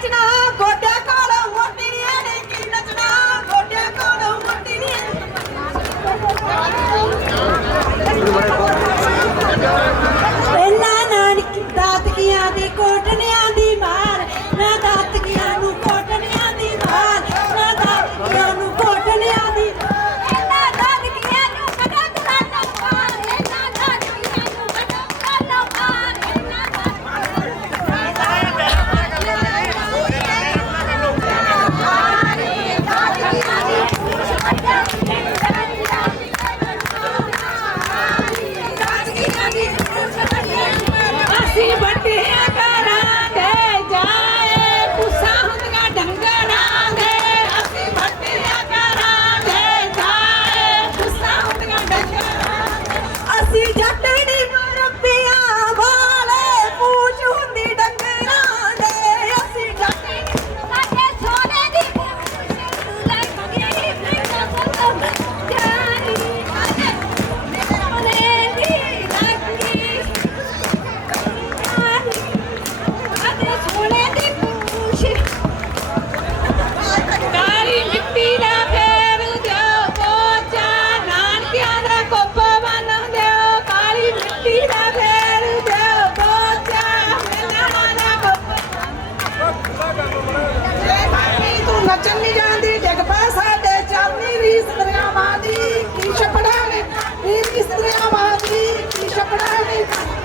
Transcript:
వచ్చినావు గొడ్డ Amén.